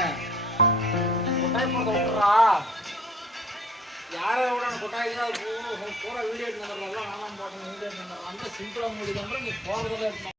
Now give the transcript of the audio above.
நானு கொட்டாய் போட்டு விட்டுறா யாரை விட கொட்டாய்க்கு அது பூரா வீடியோ எடுத்து நம்பர்லாம் நானும் போட்டேன் வீடியோ எடுத்து நம்பர் வந்து சிம்பிளாக முடியும் நீ போகிறதுல